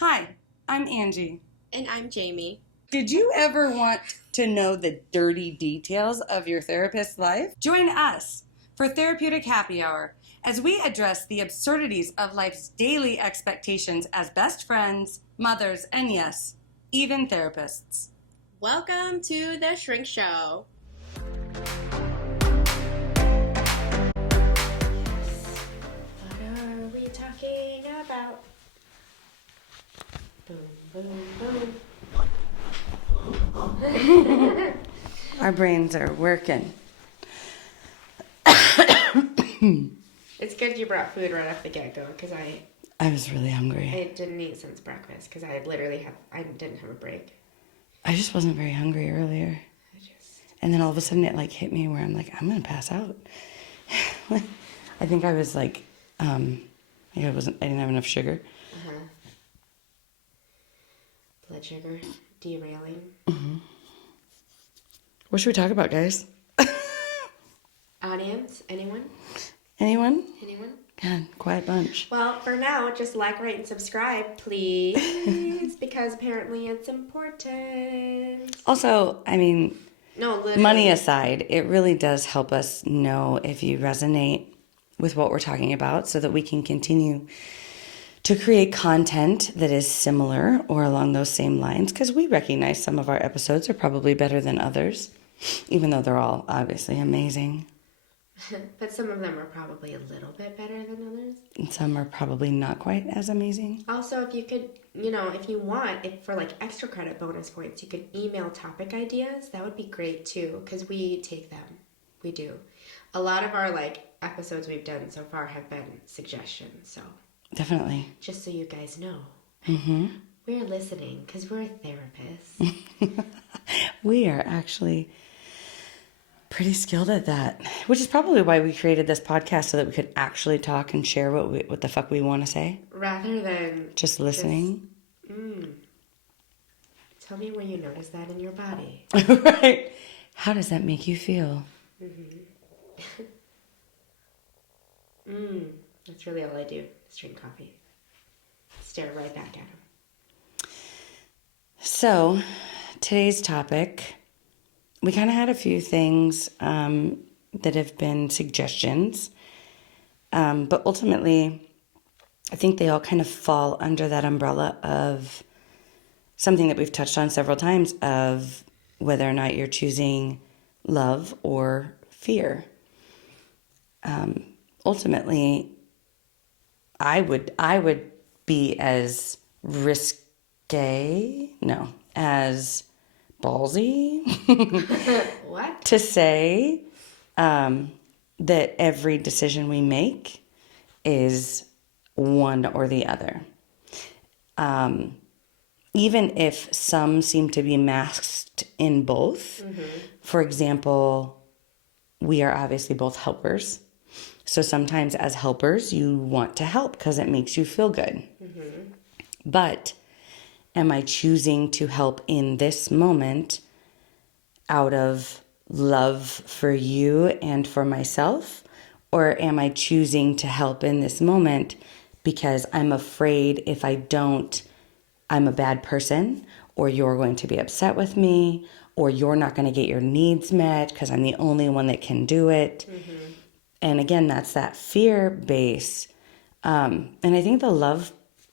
Hi, I'm Angie. And I'm Jamie. Did you ever want to know the dirty details of your therapist's life? Join us for Therapeutic Happy Hour as we address the absurdities of life's daily expectations as best friends, mothers, and yes, even therapists. Welcome to the Shrink Show. What are we talking about? Boom, boom, boom. Our brains are working. It's good you brought food right off the get-go because I was really hungry. didn't eat since breakfast because I didn't have a break. I just wasn't very hungry earlier. And then all of a sudden it hit me where I'm I'm going to pass out. I think I was I didn't have enough sugar. Blood sugar derailing. Mm-hmm. What should we talk about, guys? Audience, anyone? Anyone? God, quiet bunch. Well, for now, just like, rate, and subscribe, please, because apparently it's important. Also, No, literally. money aside, it really does help us know if you resonate with what we're talking about so that we can continue to create content that is similar or along those same lines, because we recognize some of our episodes are probably better than others, even though they're all obviously amazing. But some of them are probably a little bit better than others. And some are probably not quite as amazing. Also, if you could, if you want, for extra credit bonus points, you could email topic ideas. That would be great too, because we take them. We do. A lot of our episodes we've done so far have been suggestions. So Definitely. just so you guys know, we're listening because we're therapists. We are actually pretty skilled at that, which is probably why we created this podcast, so that we could actually talk and share what the fuck we want to say, Rather than just listening. Tell me where you notice that in your body. Right? How does that make you feel? That's really all I do is drink coffee. Stare right back at him. So, today's topic, we kind of had a few things that have been suggestions, but ultimately, I think they all kind of fall under that umbrella of something that we've touched on several times, of whether or not you're choosing love or fear. Ultimately, I would be as as ballsy What? to say that every decision we make is one or the other. Even if some seem to be masked in both. For example, we are obviously both helpers. So sometimes as helpers, you want to help because it makes you feel good. But am I choosing to help in this moment out of love for you and for myself? Or am I choosing to help in this moment because I'm afraid if I don't, I'm a bad person, or you're going to be upset with me, or you're not going to get your needs met because I'm the only one that can do it? And again, that's that fear base. And I think the love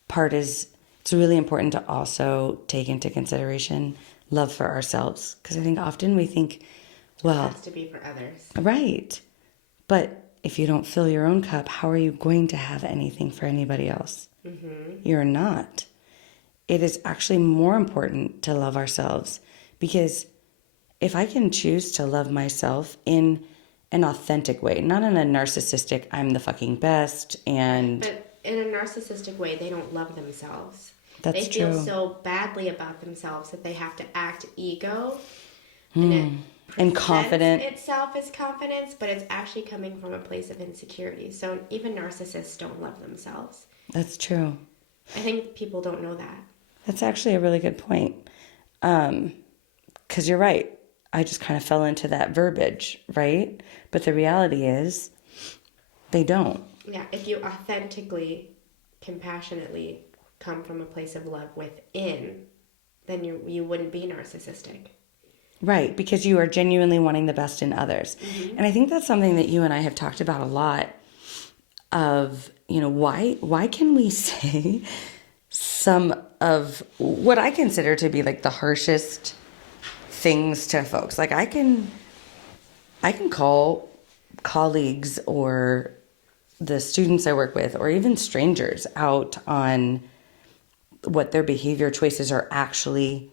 part it's really important to also take into consideration love for ourselves. Because I think often we think, well, It has to be for others. right. But if you don't fill your own cup, how are you going to have anything for anybody else? You're not. It is actually more important to love ourselves, because if I can choose to love myself in an authentic way, not in a narcissistic, I'm the fucking best, and... But in a narcissistic way, they don't love themselves. That's They feel true. so badly about themselves that they have to act ego. And confident. Itself as confidence, but it's actually coming from a place of insecurity. So even narcissists don't love themselves. That's true. I think people don't know that. That's actually a really good point. Because you're right. I just kind of fell into that verbiage, right? But the reality is, they don't. Yeah, if you authentically, compassionately come from a place of love within, then you wouldn't be narcissistic. Right, because you are genuinely wanting the best in others. And I think that's something that you and I have talked about a lot of, why can we say some of what I consider to be like the harshest things to folks? Like I can call colleagues or the students I work with or even strangers out on what their behavior choices are actually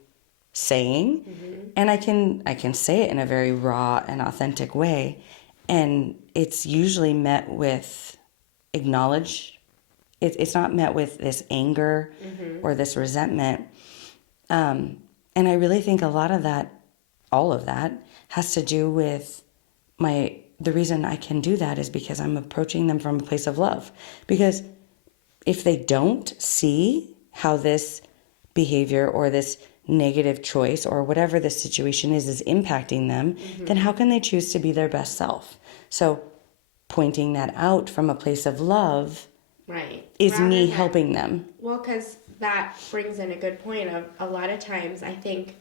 saying. And I can say it in a very raw and authentic way, and it's usually met with it's not met with this anger or this resentment. And I really think all of that has to do with the reason I can do that is because I'm approaching them from a place of love. Because if they don't see how this behavior or this negative choice or whatever the situation is impacting them, then how can they choose to be their best self? So pointing that out from a place of love is me helping them. Well, because that brings in a good point of a lot of times I think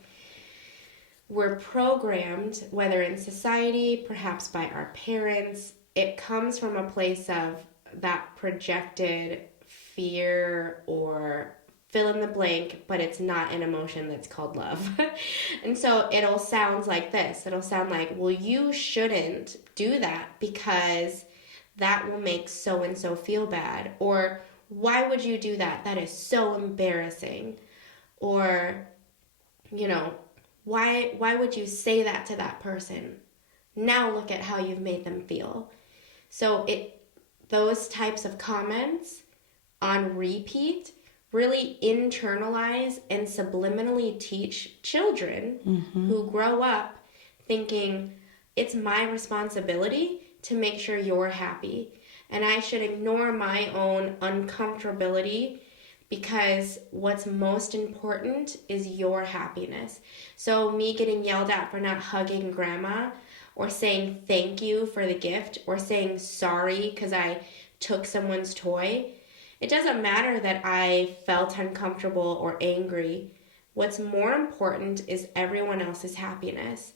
we're programmed, whether in society, perhaps by our parents, it comes from a place of that projected fear or fill in the blank, but it's not an emotion that's called love. And so it'll sound like this. It'll sound like, well, you shouldn't do that because that will make so-and-so feel bad. Or why would you do that? That is so embarrassing. Or, why would you say that to that person? Now look at how you've made them feel. So those types of comments on repeat really internalize and subliminally teach children who grow up thinking it's my responsibility to make sure you're happy, and I should ignore my own uncomfortability because what's most important is your happiness. So me getting yelled at for not hugging grandma, or saying thank you for the gift, or saying sorry because I took someone's toy, it doesn't matter that I felt uncomfortable or angry. What's more important is everyone else's happiness.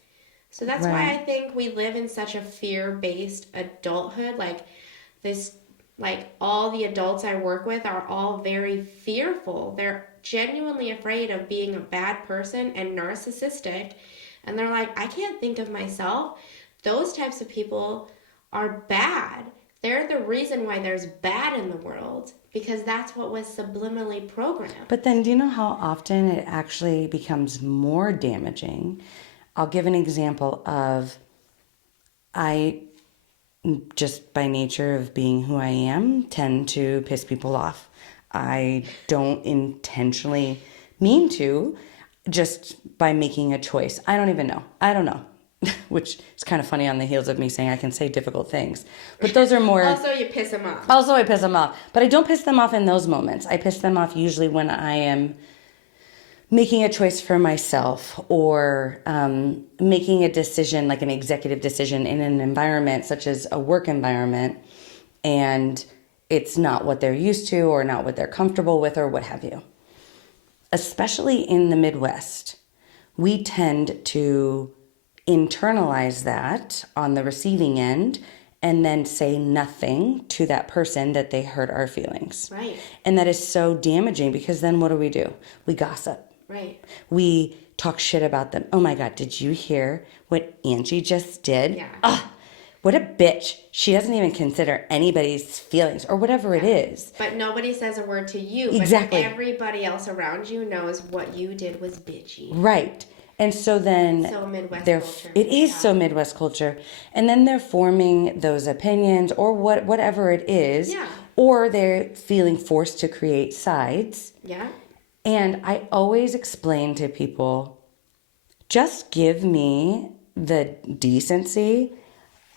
So that's why I think we live in such a fear-based adulthood. Like all the adults I work with are all very fearful. They're genuinely afraid of being a bad person and narcissistic. And they're like, I can't think of myself. Those types of people are bad. They're the reason why there's bad in the world, because that's what was subliminally programmed. But then do you know how often it actually becomes more damaging? I'll give an example of I, just by nature of being who I am, tend to piss people off. I don't intentionally mean to, just by making a choice. I don't know. Which is kind of funny on the heels of me saying I can say difficult things. But those are more... Also, you piss them off. Also, I piss them off. But I don't piss them off in those moments. I piss them off usually when I am making a choice for myself or making a decision, like an executive decision in an environment such as a work environment, and it's not what they're used to or not what they're comfortable with or what have you. Especially in the Midwest, we tend to internalize that on the receiving end and then say nothing to that person that they hurt our feelings. Right. And that is so damaging because then what do? We gossip. Right. We talk shit about them. Oh my God, did you hear what Angie just did? Yeah. Oh, what a bitch. She doesn't even consider anybody's feelings or whatever it is. But nobody says a word to you. Exactly. But everybody else around you knows what you did was bitchy. Right. And so then So Midwest culture. It is so Midwest culture. And then they're forming those opinions or whatever it is. Yeah. Or they're feeling forced to create sides. Yeah. And I always explain to people, just give me the decency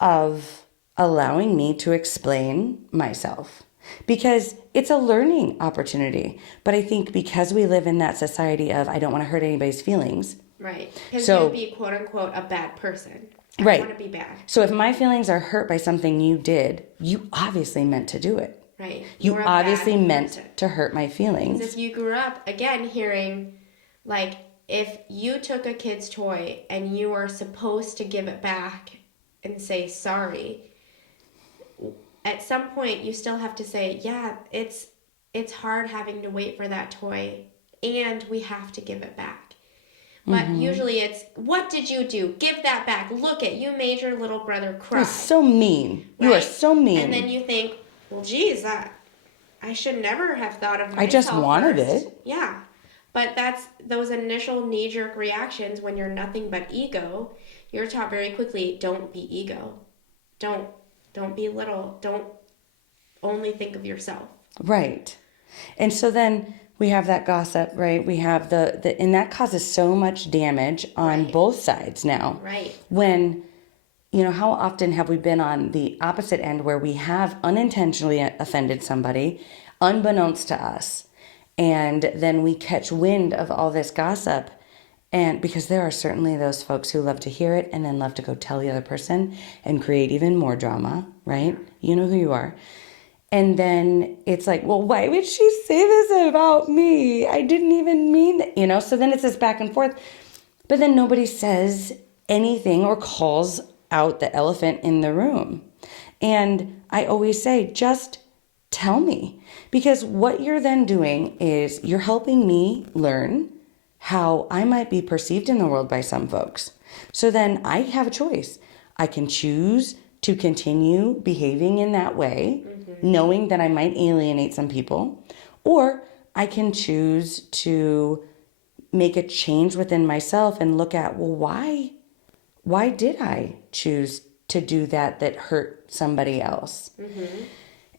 of allowing me to explain myself. Because it's a learning opportunity. But I think because we live in that society of I don't want to hurt anybody's feelings. Right. Because So, you'd be, quote unquote, a bad person. I right. want to be bad. So if my feelings are hurt by something you did, you obviously meant to do it. Right. You You're a obviously bad meant person. to hurt my feelings. Because if you grew up, again, hearing, like, if you took a kid's toy and you were supposed to give it back and say sorry, at some point you still have to say, yeah, it's hard having to wait for that toy and we have to give it back. But usually it's, what did you do? Give that back. Look at, you made your little brother cry. You're so mean. Right? You are so mean. And then you think, well, geez, I should never have thought of myself I just wanted first. it. Yeah. But that's those initial knee-jerk reactions when you're nothing but ego. You're taught very quickly, don't be ego. Don't be little. Don't only think of yourself. Right. And so then we have that gossip, right? We have the and that causes so much damage on both sides now. Right. When, how often have we been on the opposite end where we have unintentionally offended somebody, unbeknownst to us, and then we catch wind of all this gossip, and because there are certainly those folks who love to hear it and then love to go tell the other person and create even more drama, right? You know who you are. And then it's like, well, why would she say this about me? I didn't even mean that, So then it's this back and forth. But then nobody says anything or calls out the elephant in the room. And I always say, just tell me. Because what you're then doing is you're helping me learn how I might be perceived in the world by some folks. So then I have a choice. I can choose to continue behaving in that way, knowing that I might alienate some people, or I can choose to make a change within myself and look at, well, why did I choose to do that hurt somebody else?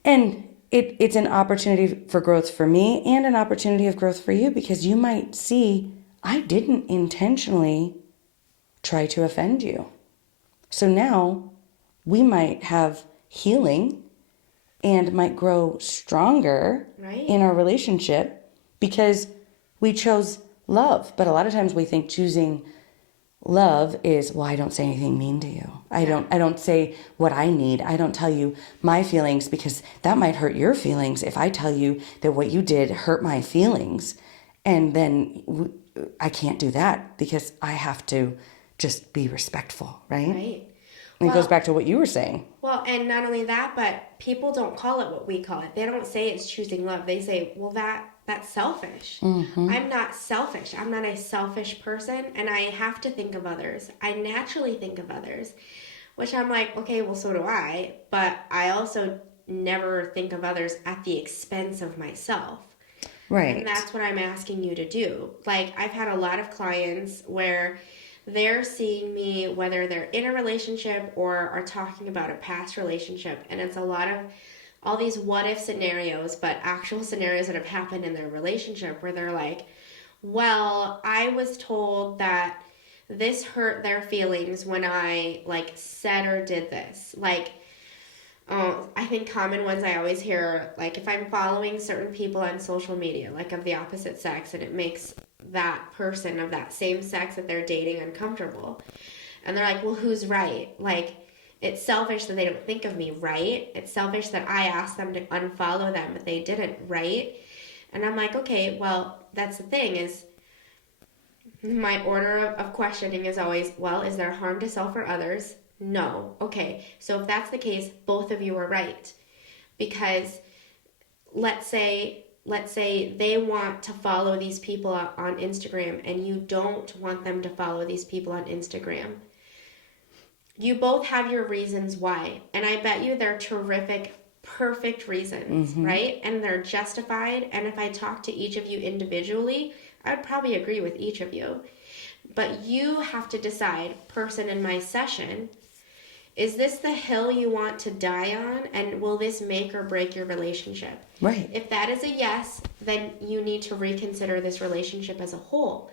And it's an opportunity for growth for me and an opportunity of growth for you, because you might see, I didn't intentionally try to offend you. So now we might have healing and might grow stronger in our relationship because we chose love. But a lot of times we think choosing love is, well, I don't say anything mean to you. I don't say what I need. I don't tell you my feelings because that might hurt your feelings if I tell you that what you did hurt my feelings. And then I can't do that because I have to just be respectful, right? Right. And it goes back to what you were saying. Well, and not only that, but people don't call it what we call it. They don't say it's choosing love. They say, well, that's selfish. I'm not selfish. I'm not a selfish person, and I have to think of others. I naturally think of others, which I'm like, okay, well, so do I. But I also never think of others at the expense of myself. Right. And that's what I'm asking you to do. Like, I've had a lot of clients where they're seeing me, whether they're in a relationship or are talking about a past relationship, and it's a lot of all these what if scenarios, but actual scenarios that have happened in their relationship where they're like, well, I was told that this hurt their feelings when I said or did this. I think common ones I always hear, if I'm following certain people on social media, of the opposite sex, and it makes that person of that same sex that they're dating uncomfortable. And they're like, well, who's right? It's selfish that they don't think of me, right? It's selfish that I asked them to unfollow them, but they didn't, right? And I'm like, okay, well, that's the thing is, my order of questioning is always, well, is there harm to self or others? No. Okay, so if that's the case, both of you are right. Because let's say they want to follow these people on Instagram and you don't want them to follow these people on Instagram. You both have your reasons why. And I bet you they're terrific, perfect reasons, right? And they're justified. And if I talk to each of you individually, I'd probably agree with each of you. But you have to decide, person in my session, is this the hill you want to die on? And will this make or break your relationship? Right. If that is a yes, then you need to reconsider this relationship as a whole.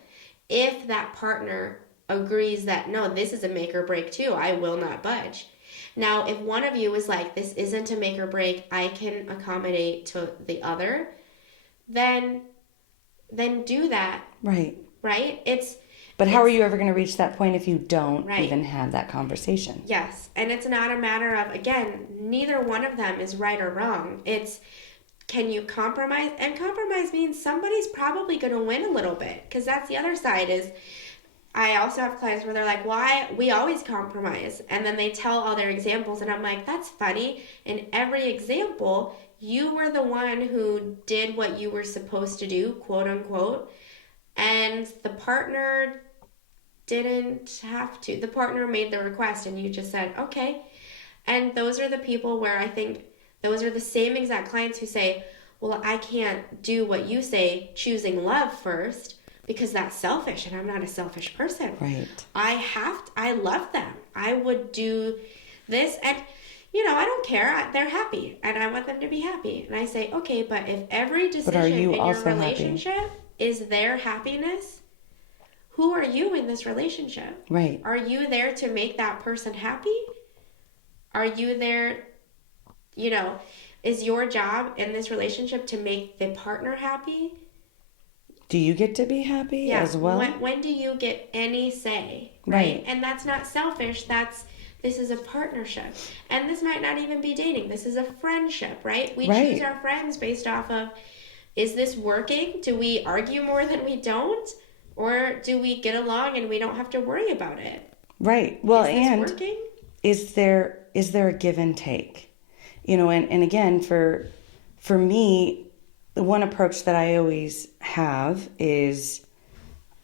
If that partner agrees that, no, this is a make or break too, I will not budge. Now, if one of you is like, this isn't a make or break, I can accommodate to the other, then do that. Right. Right? But how are you ever going to reach that point if you don't Right. even have that conversation? Yes. And it's not a matter of, again, neither one of them is right or wrong. It's, can you compromise? And compromise means somebody's probably going to win a little bit, because that's the other side. Is I also have clients where they're like, why? We always compromise. And then they tell all their examples, and I'm like, that's funny. In every example, you were the one who did what you were supposed to do, quote unquote, and the partner didn't have to. The partner made the request and you just said, okay. And those are the people where I think those are the same exact clients who say, well, I can't do what you say, choosing love first, because that's selfish, and I'm not a selfish person. Right. I love them. I would do this, and I don't care. They're happy and I want them to be happy. And I say, okay, but if every decision in your relationship is their happiness, who are you in this relationship? Right. Are you there to make that person happy? Are you there, is your job in this relationship to make the partner happy? Do you get to be happy as well? When do you get any say? Right? And that's not selfish. This is a partnership. And this might not even be dating. This is a friendship, right? We choose our friends based off of, is this working? Do we argue more than we don't? Or do we get along and we don't have to worry about it? Right. Well, is this working? Is there a give and take? And again, for me, the one approach that I always have is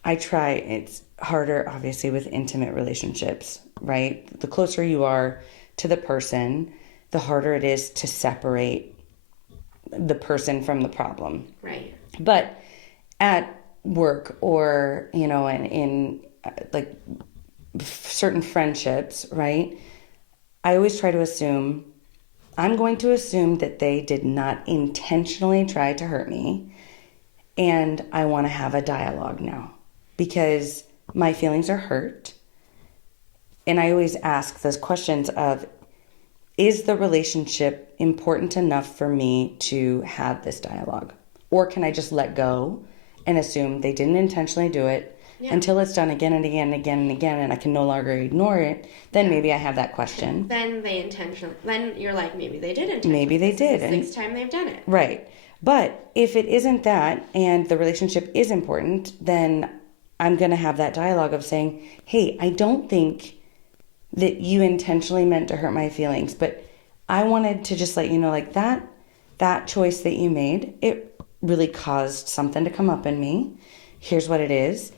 it's harder, obviously, with intimate relationships, right? The closer you are to the person, the harder it is to separate the person from the problem. Right. But at work or, in like certain friendships, right? I'm going to assume that they did not intentionally try to hurt me, and I want to have a dialogue now because my feelings are hurt. And I always ask those questions of, is the relationship important enough for me to have this dialogue? Or can I just let go and assume they didn't intentionally do it until it's done again and again and again and again, and I can no longer ignore it? Then maybe I have that question. Then you're like, maybe they did intentionally. Maybe they did. This is the sixth time they've done it. Right. But if it isn't that and the relationship is important, then I'm going to have that dialogue of saying, hey, I don't think that you intentionally meant to hurt my feelings, but I wanted to just let you know, like, that choice that you made, it really caused something to come up in me. Here's what it is.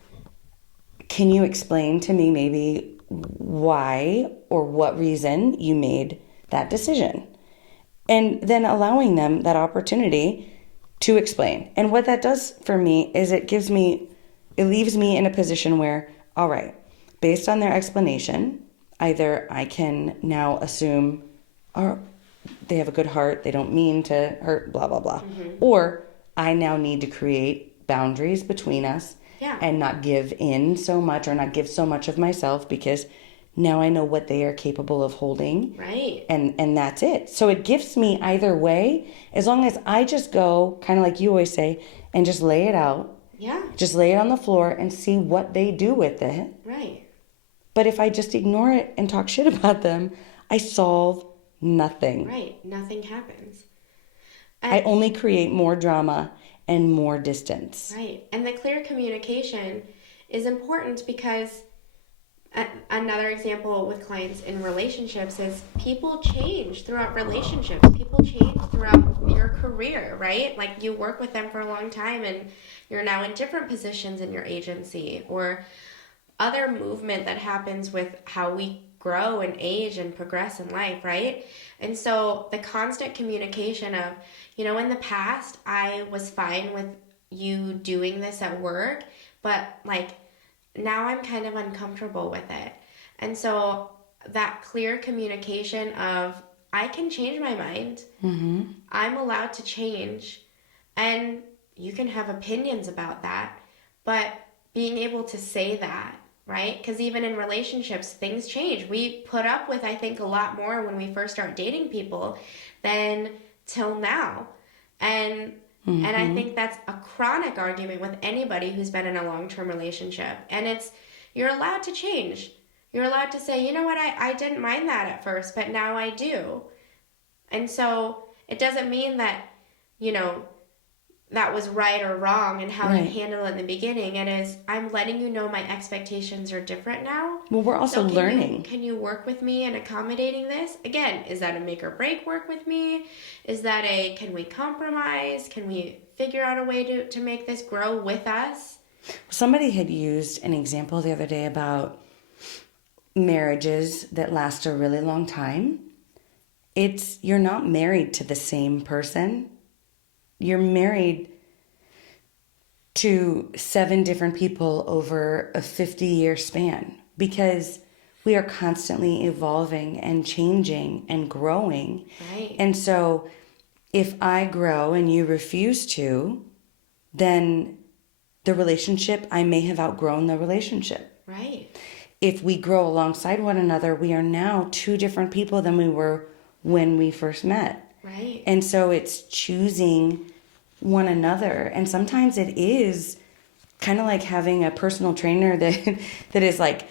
Can you explain to me maybe why or what reason you made that decision? And then allowing them that opportunity to explain. And what that does for me is it leaves me in a position where, all right, based on their explanation, either I can now assume, oh, they have a good heart, they don't mean to hurt, blah, blah, blah. Mm-hmm. Or I now need to create boundaries between us and not give in so much or not give so much of myself, because now I know what they are capable of holding. Right. And that's it. So it gives me either way, as long as I just go, kind of like you always say, and just lay it out. Yeah. Just lay it on the floor and see what they do with it. Right. But if I just ignore it and talk shit about them, I solve nothing. Right. Nothing happens. I only create more drama and more distance. Right. And the clear communication is important because another example with clients in relationships is people change throughout relationships. People change throughout your career, right? Like, you work with them for a long time and you're now in different positions in your agency, or other movement that happens with how we grow and age and progress in life, right? And so the constant communication of, in the past, I was fine with you doing this at work, but like, now I'm kind of uncomfortable with it. And so that clear communication of, I can change my mind. Mm-hmm. I'm allowed to change. And you can have opinions about that. But being able to say that, right? Because even in relationships, things change. We put up with, I think, a lot more when we first start dating people than till now. And And I think that's a chronic argument with anybody who's been in a long-term relationship. And you're allowed to change. You're allowed to say, you know what, I didn't mind that at first, but now I do. And so it doesn't mean that, you know, that was right or wrong and how you handle it in the beginning. It is, I'm letting you know my expectations are different now. Well, we're also learning. Can you work with me in accommodating this? Again, is that a make or break work with me? Is that can we compromise? Can we figure out a way to make this grow with us? Somebody had used an example the other day about marriages that last a really long time. You're not married to the same person. You're married to 7 different people over a 50-year span because we are constantly evolving and changing and growing. Right. And so if I grow and you refuse to, then the relationship, I may have outgrown the relationship. Right. If we grow alongside one another, we are now 2 different people than we were when we first met. Right. And so it's choosing one another. And sometimes it is kind of like having a personal trainer that is like,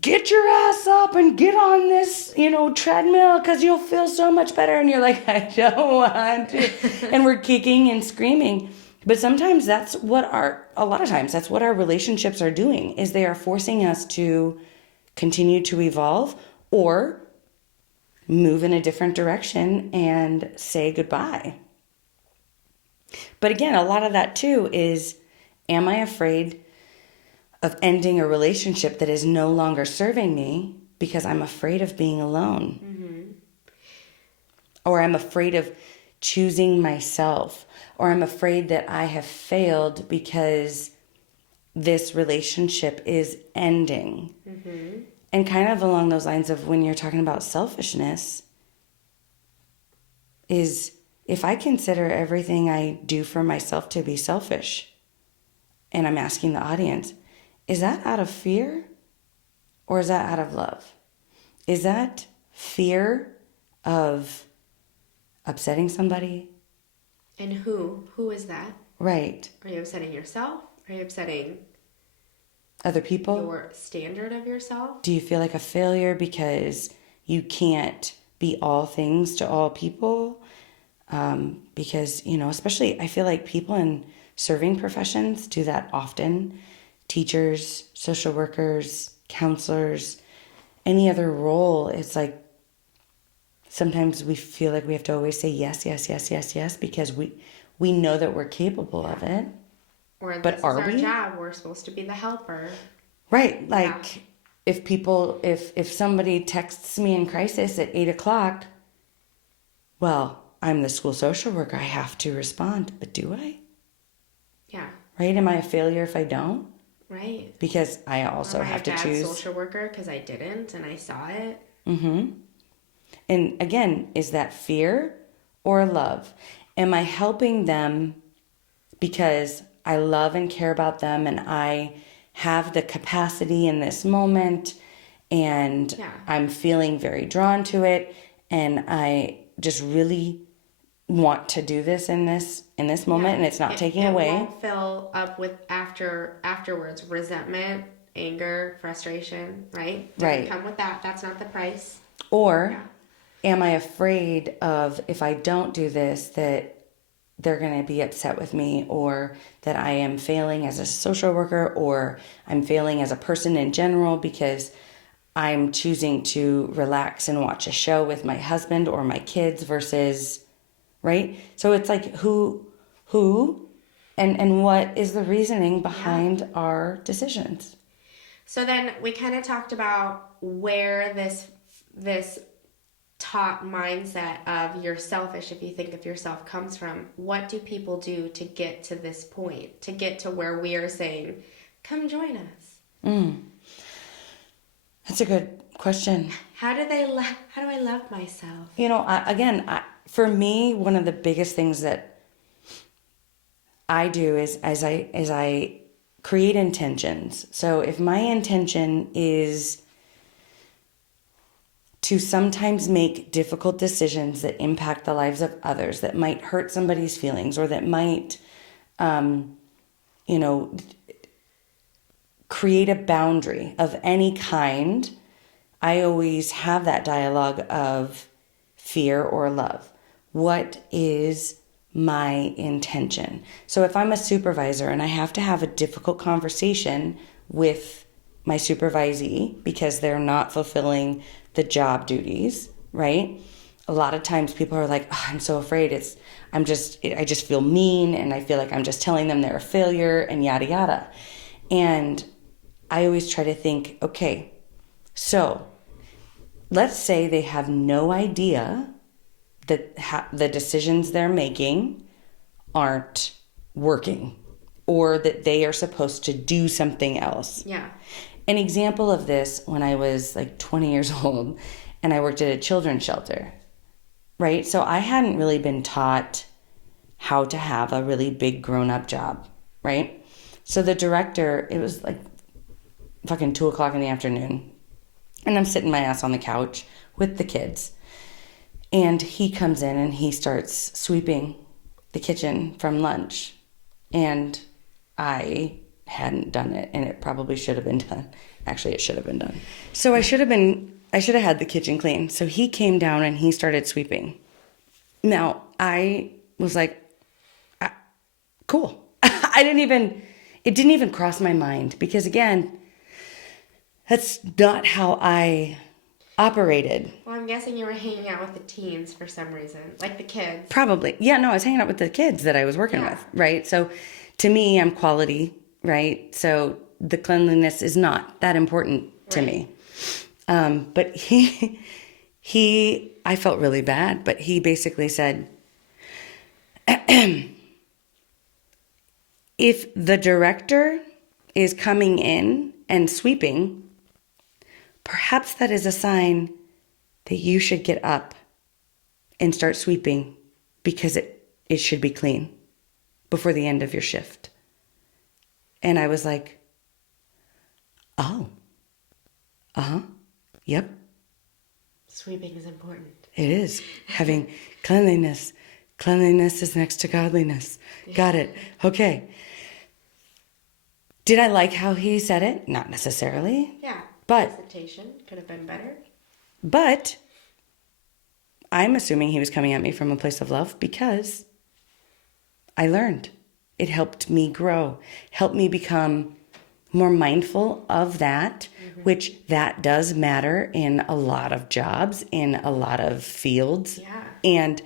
get your ass up and get on this, treadmill because you'll feel so much better. And you're like, I don't want to. And we're kicking and screaming. But sometimes a lot of times that's what our relationships are doing, is they are forcing us to continue to evolve or move in a different direction and say goodbye. But again, a lot of that too is, am I afraid of ending a relationship that is no longer serving me because I'm afraid of being alone? Mm-hmm. Or I'm afraid of choosing myself, or I'm afraid that I have failed because this relationship is ending. Mm-hmm. And kind of along those lines of when you're talking about selfishness, is if I consider everything I do for myself to be selfish, and I'm asking the audience, is that out of fear or is that out of love? Is that fear of upsetting somebody? And who is that? Right. Are you upsetting yourself? Are you upsetting other people? Your standard of yourself? Do you feel like a failure because you can't be all things to all people? Because, especially I feel like people in serving professions do that often. Teachers, social workers, counselors, any other role. It's like sometimes we feel like we have to always say yes, yes, yes, yes, yes, because we know that we're capable of it. Or but this are is our we? job. We're supposed to be the helper. Right. Like if somebody texts me in crisis at 8:00, well, I'm the school social worker. I have to respond. But do I? Yeah. Right? Am I a failure if I don't? Right. Because I also have to choose. Social worker because I didn't and I saw it. Mm-hmm. And again, is that fear or love? Am I helping them because I love and care about them and I have the capacity in this moment and I'm feeling very drawn to it and I just really want to do this in this moment and it's not taking away. It won't fill up with afterwards resentment, anger, frustration, right? Doesn't come with that. That's not the price. Or am I afraid of, if I don't do this, that they're going to be upset with me, or that I am failing as a social worker, or I'm failing as a person in general because I'm choosing to relax and watch a show with my husband or my kids versus, right? So it's like who and what is the reasoning behind our decisions? So then we kind of talked about where this taught mindset of you're selfish if you think of yourself comes from. What do people do to get to this point, to get to where we are saying, come join us? That's a good question. How do I love myself? For me, one of the biggest things that I do is as I create intentions. So if my intention is to sometimes make difficult decisions that impact the lives of others, that might hurt somebody's feelings, or that might, create a boundary of any kind, I always have that dialogue of fear or love. What is my intention? So if I'm a supervisor and I have to have a difficult conversation with my supervisee because they're not fulfilling the job duties, right? A lot of times people are like, oh, I'm so afraid I just feel mean, and I feel like I'm just telling them they're a failure and yada yada. And I always try to think, okay, so let's say they have no idea that the decisions they're making aren't working, or that they are supposed to do something else. Yeah. An example of this, when I was like 20 years old and I worked at a children's shelter, right? So I hadn't really been taught how to have a really big grown-up job, right? So the director, it was like fucking 2:00 in the afternoon, and I'm sitting my ass on the couch with the kids. And he comes in and he starts sweeping the kitchen from lunch. And I hadn't done it, and it probably should have been done. Actually, it should have been done. So I should have had the kitchen clean. So he came down and he started sweeping. Now, I was like, cool. It didn't even cross my mind, because again, that's not how I operated. Well, I'm guessing you were hanging out with the teens for some reason, like the kids. Probably. Yeah, no, I was hanging out with the kids that I was working with, right? So to me, I'm quality, right? So the cleanliness is not that important to me. But I felt really bad, but he basically said, if the director is coming in and sweeping, perhaps that is a sign that you should get up and start sweeping, because it should be clean before the end of your shift. And I was like, oh, yep. Sweeping is important. It is. Having cleanliness. Cleanliness is next to godliness. Got it. Okay. Did I like how he said it? Not necessarily. Yeah. But presentation could have been better. But I'm assuming he was coming at me from a place of love, because I learned. It helped me grow, helped me become more mindful of that, which that does matter in a lot of jobs, in a lot of fields. Yeah. And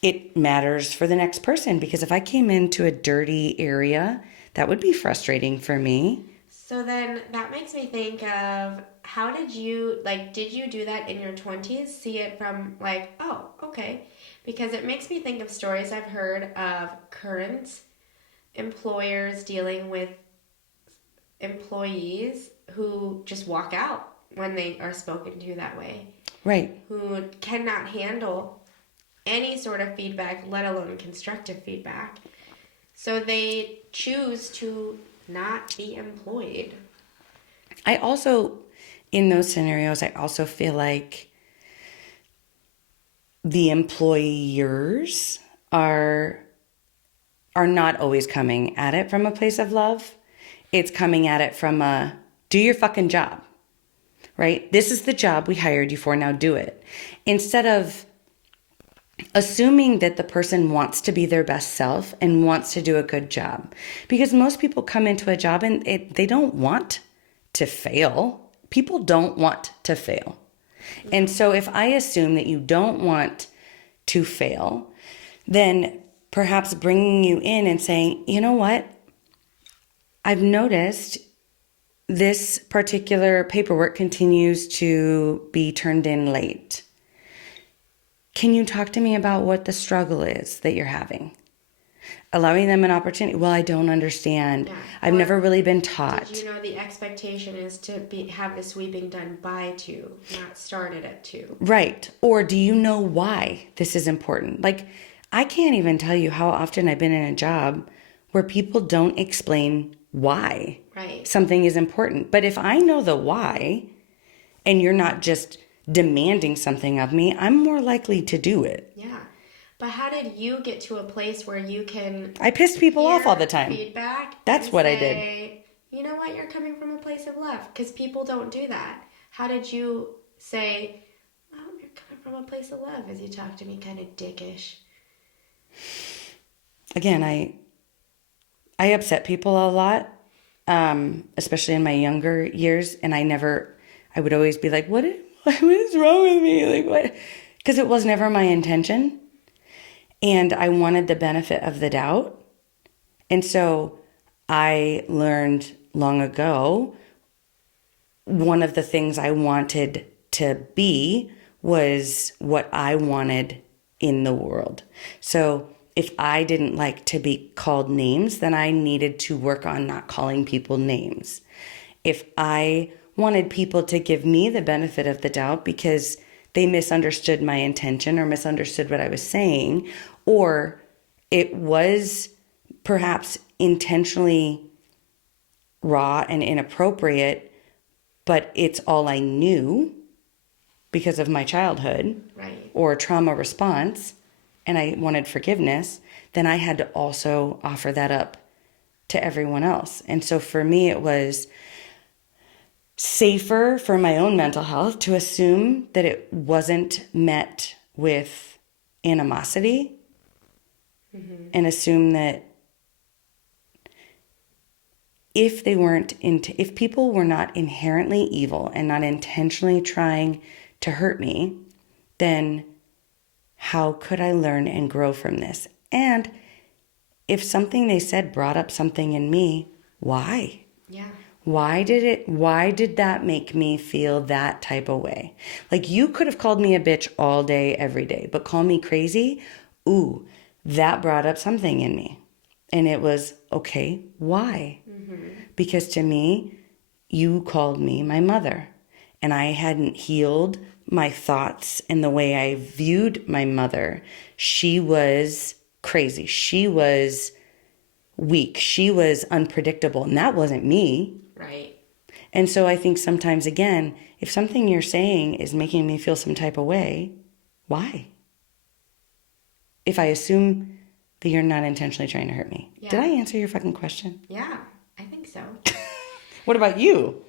it matters for the next person, because if I came into a dirty area, that would be frustrating for me. So then that makes me think of, how did you do that in your 20s? See it from like, oh, okay. Because it makes me think of stories I've heard of current employers dealing with employees who just walk out when they are spoken to that way. Right. Who cannot handle any sort of feedback, let alone constructive feedback. So they choose to not be employed. I also, in those scenarios, I also feel like the employers are not always coming at it from a place of love. It's coming at it from a, do your fucking job, right? This is the job we hired you for, now do it. Instead of assuming that the person wants to be their best self and wants to do a good job. Because most people come into a job and they don't want to fail. People don't want to fail. And so if I assume that you don't want to fail, then perhaps bringing you in and saying, you know what? I've noticed this particular paperwork continues to be turned in late. Can you talk to me about what the struggle is that you're having? Allowing them an opportunity. Well, I don't understand. Yeah. I've never really been taught. Did you know the expectation is to have the sweeping done by 2, not started at 2? Right. Or do you know why this is important? Like, I can't even tell you how often I've been in a job where people don't explain why something is important. But if I know the why, and you're not just demanding something of me, I'm more likely to do it. Yeah. But how did you get to a place where you can I pissed people off all the time. Feedback. That's what I did. You know what? You're coming from a place of love, because people don't do that. How did you say, "Oh, you're coming from a place of love," as you talk to me kind of dickish? Again, I upset people a lot, especially in my younger years, and I would always be like, what is wrong with me? Like, what? Because it was never my intention, and I wanted the benefit of the doubt. And so I learned long ago, one of the things I wanted to be was what I wanted in the world. So if I didn't like to be called names, then I needed to work on not calling people names. If I wanted people to give me the benefit of the doubt because they misunderstood my intention or misunderstood what I was saying, or it was perhaps intentionally raw and inappropriate, but it's all I knew because of my childhood, right, or trauma response, and I wanted forgiveness, then I had to also offer that up to everyone else. And so for me, it was safer for my own mental health to assume that it wasn't met with animosity, and assume that if people were not inherently evil and not intentionally trying to hurt me, then how could I learn and grow from this? And if something they said brought up something in me, why? Yeah. Why did that make me feel that type of way? Like, you could have called me a bitch all day, every day, but call me crazy? Ooh, that brought up something in me. And it was, okay, why? Because to me, you called me my mother, and I hadn't healed my thoughts and the way I viewed my mother. She was crazy. She was weak. She was unpredictable, and that wasn't me. Right. And so I think sometimes, again, if something you're saying is making me feel some type of way, why? If I assume that you're not intentionally trying to hurt me. Yeah. Did I answer your fucking question? Yeah, I think so. What about you?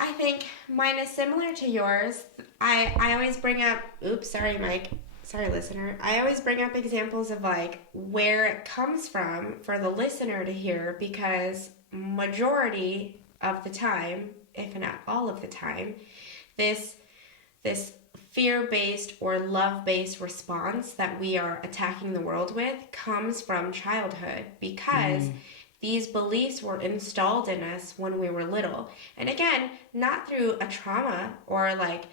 I think mine is similar to yours. I always bring up, oops, sorry, Mike. Sorry, listener. I always bring up examples of like where it comes from for the listener to hear, because majority of the time, if not all of the time, this fear-based or love-based response that we are attacking the world with comes from childhood, because these beliefs were installed in us when we were little. And again, not through a trauma or like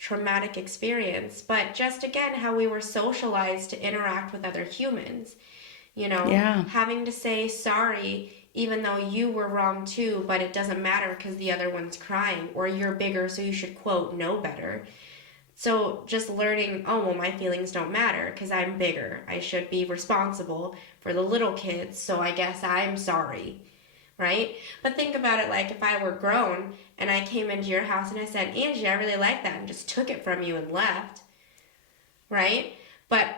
traumatic experience, but just again how we were socialized to interact with other humans. You know, having to say sorry even though you were wrong too, but it doesn't matter because the other one's crying, or you're bigger so you should, quote, know better. So just learning, oh, well, my feelings don't matter because I'm bigger. I should be responsible for the little kids, so I guess I'm sorry, right? But think about it like if I were grown and I came into your house and I said, Angie, I really like that, and just took it from you and left, right? But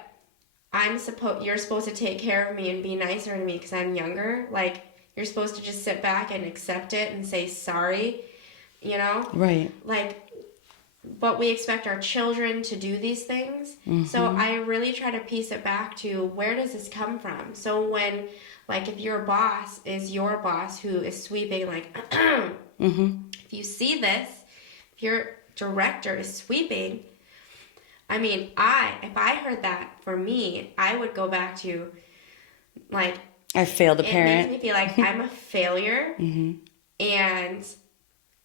you're supposed to take care of me and be nicer to me because I'm younger. Like, you're supposed to just sit back and accept it and say sorry, you know? Right. Like, but we expect our children to do these things. So I really try to piece it back to, where does this come from? So when, like, if your boss is your boss who is sweeping, like, if you see this, if your director is sweeping, I mean, if I heard that for me, I would go back to, like, I failed a parent. It makes me feel like I'm a failure.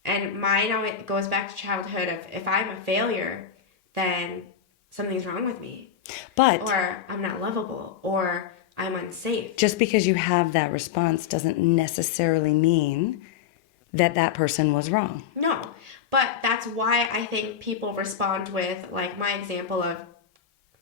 And mine always goes back to childhood of, if I'm a failure, then something's wrong with me. Or I'm not lovable, or I'm unsafe. Just because you have that response doesn't necessarily mean that that person was wrong. No, but that's why I think people respond with, like my example of,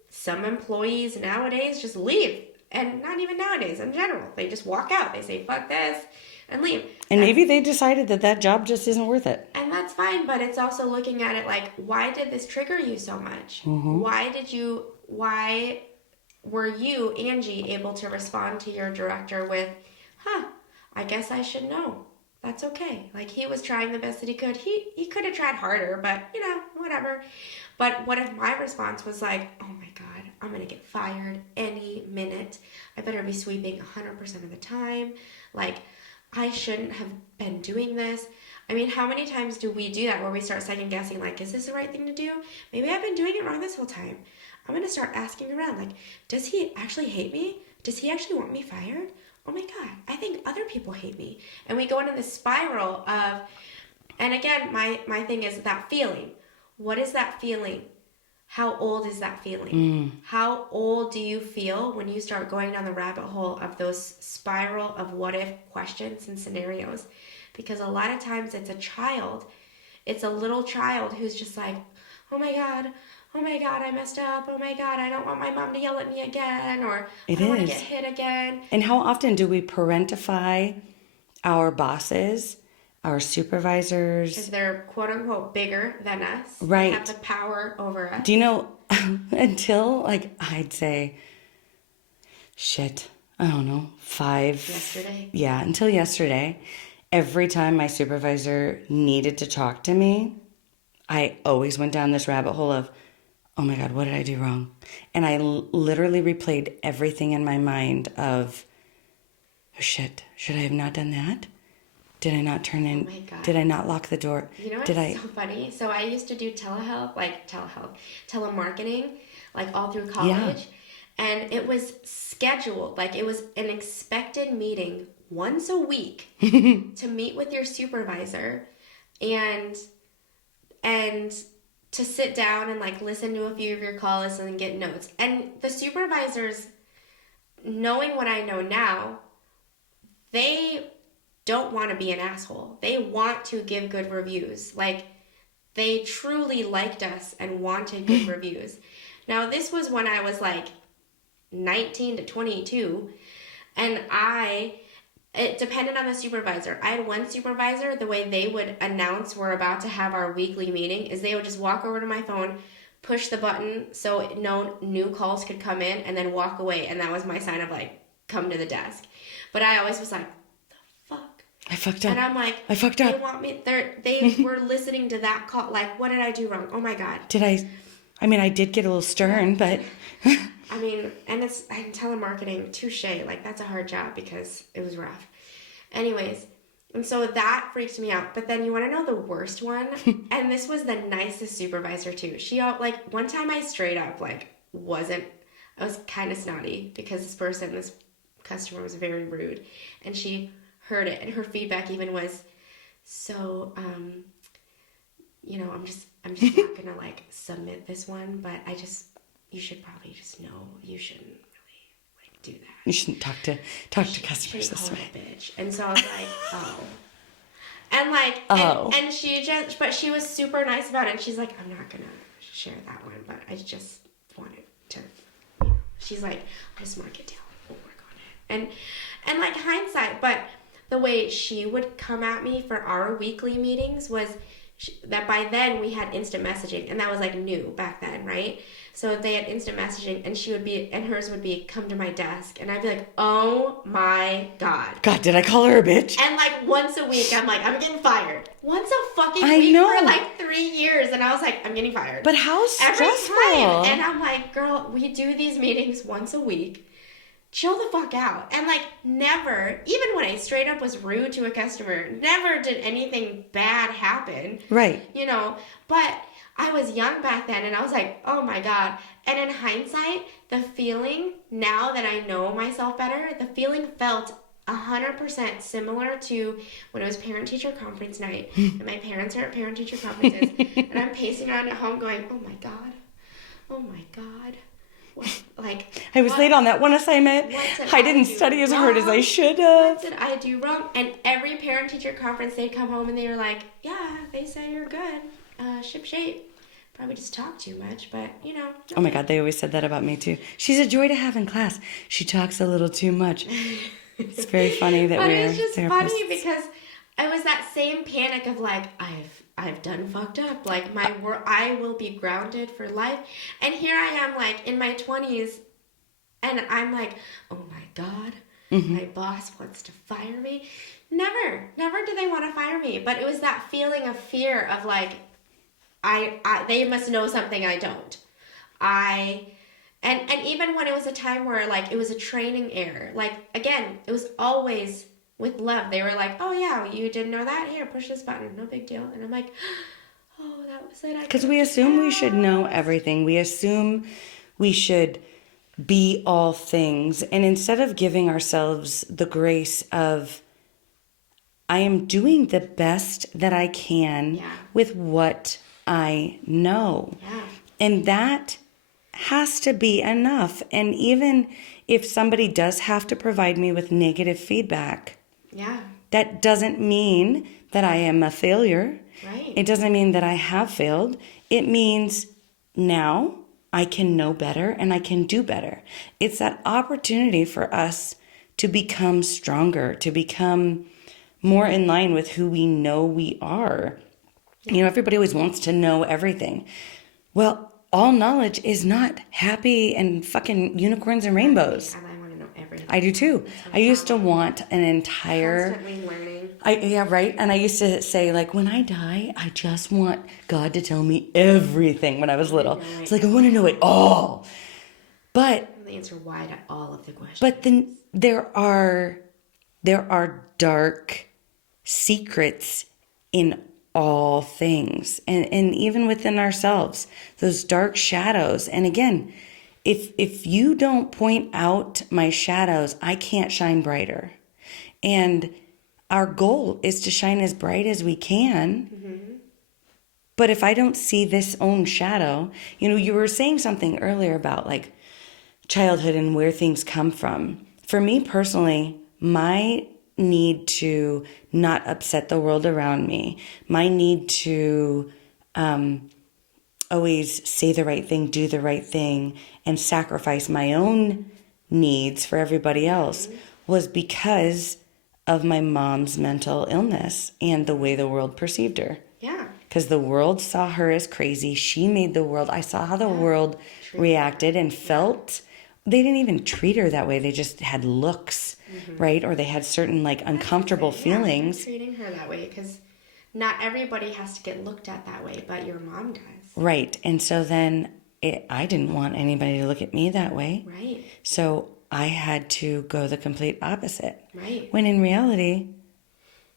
some employees nowadays just leave. And not even nowadays, in general. They just walk out. They say, fuck this, and leave. And maybe they decided that job just isn't worth it. And that's fine, but it's also looking at it like, why did this trigger you so much? Why were you, Angie, able to respond to your director with, I guess I should know. That's okay. Like, he was trying the best that he could. He could have tried harder, but, whatever. But what if my response was like, oh my God, I'm going to get fired any minute. I better be sweeping 100% of the time. Like, I shouldn't have been doing this. I mean, how many times do we do that where we start second guessing, like, is this the right thing to do? Maybe I've been doing it wrong this whole time. I'm going to start asking around, like, does he actually hate me? Does he actually want me fired? Oh my God, I think other people hate me. And we go into this spiral of, and again, my thing is that feeling. What is that feeling? How old is that feeling? How old do you feel when you start going down the rabbit hole of those spiral of what if questions and scenarios? Because a lot of times it's a child. It's a little child who's just like, oh my God, I messed up. Oh my God, I don't want my mom to yell at me again, or I don't want to get hit again. And how often do we parentify our bosses, our supervisors? Because they're quote unquote bigger than us. Right. They have the power over us. Do you know, until like I'd say, I don't know, 5. Yesterday? Yeah, until yesterday. Every time my supervisor needed to talk to me, I always went down this rabbit hole of, oh my God, what did I do wrong? And I literally replayed everything in my mind of, oh shit, should I have not done that? Did I not turn in? Oh my God. Did I not lock the door? You know what's so funny? So I used to do telemarketing, like all through college. Yeah. And it was scheduled, like it was an expected meeting once a week to meet with your supervisor and to sit down and like listen to a few of your calls and get notes. And the supervisors, knowing what I know now, they don't want to be an asshole. They want to give good reviews. Like, they truly liked us and wanted good reviews. Now, this was when I was like 19 to 22, and it depended on the supervisor. I had one supervisor, the way they would announce we're about to have our weekly meeting is they would just walk over to my phone, push the button so no new calls could come in, and then walk away. And that was my sign of like, come to the desk. But I always was like, the fuck? I fucked up. And I'm like, I fucked up. They want me, they were listening to that call. Like, what did I do wrong? Oh my God. I mean, I did get a little stern, but... I mean, and telemarketing, touche. Like, that's a hard job because it was rough. Anyways, and so that freaked me out. But then you want to know the worst one? And this was the nicest supervisor too. She, like, one time I straight up, like, I was kind of snotty because this customer was very rude. And she heard it, and her feedback even was, so, I'm just not gonna, like, submit this one, but you should probably just know you shouldn't really, like, do that. You shouldn't talk to customers this way. Bitch. And so I was like, oh. And like, and she was super nice about it. And she's like, I'm not gonna share that one, but I just wanted to, she's like, I'll just mark it down. We'll work on it. And like hindsight, but the way she would come at me for our weekly meetings was that by then we had instant messaging, and that was like new back then, right? So they had instant messaging, and hers would be, come to my desk, and I'd be like, oh my God. God, did I call her a bitch? And like once a week, I'm like, I'm getting fired. Once a fucking week for like 3 years, and I was like, I'm getting fired. But how stressful. Every time. And I'm like, girl, we do these meetings once a week. Chill the fuck out. And like never, even when I straight up was rude to a customer, never did anything bad happen. Right. But I was young back then, and I was like, oh my God. And in hindsight, the feeling, now that I know myself better, the feeling felt 100% similar to when it was parent-teacher conference night, and my parents are at parent-teacher conferences, and I'm pacing around at home going, oh my God. I was late on that one assignment. I didn't study as hard as I should have. What did I do wrong? And every parent-teacher conference, they'd come home and they were like, yeah, they say you're good. Ship shape. Probably just talk too much, but, Oh my God, they always said that about me too. She's a joy to have in class. She talks a little too much. It's very funny that we're It's just therapists. funny because it was that same panic of like, I've done fucked up. Like I will be grounded for life. And here I am like in my 20s and I'm like, oh my God, my boss wants to fire me. Never did they want to fire me. But it was that feeling of fear of like, they must know something I don't. And even when it was a time where like it was a training error, like again, it was always with love. They were like, oh yeah, you didn't know that? Here, push this button, no big deal. And I'm like, oh, that was it. Because we assume we should know everything. We assume we should be all things. And instead of giving ourselves the grace of, I am doing the best that I can with what I know. Yeah. And that has to be enough. And even if somebody does have to provide me with negative feedback, that doesn't mean that I am a failure. Right. It doesn't mean that I have failed. It means now I can know better and I can do better. It's that opportunity for us to become stronger, to become more in line with who we know we are. You know, everybody always wants to know everything. Well, all knowledge is not happy and fucking unicorns and rainbows. And I want to know everything. I do too. I used to want an entire... Constantly learning. Yeah, right. And I used to say, like, when I die, I just want God to tell me everything when I was little. It's like, I want to know it all. But... the answer why to all of the questions. But then there are dark secrets in all things, and even within ourselves, those dark shadows. And again, if you don't point out my shadows, I can't shine brighter. And our goal is to shine as bright as we can. Mm-hmm. But if I don't see this own shadow, you know, you were saying something earlier about like childhood and where things come from. For me personally, my need to not upset the world around me, my need to always say the right thing, do the right thing, and sacrifice my own needs for everybody else was because of my mom's mental illness and the way the world perceived her. Yeah. Because the world saw her as crazy. She made the world. I saw how the world reacted and felt. They didn't even treat her that way. They just had looks, right? Or they had certain like uncomfortable feelings. Treating her that way because not everybody has to get looked at that way, but your mom does. Right. And so then I didn't want anybody to look at me that way. Right. So I had to go the complete opposite. Right. When in reality,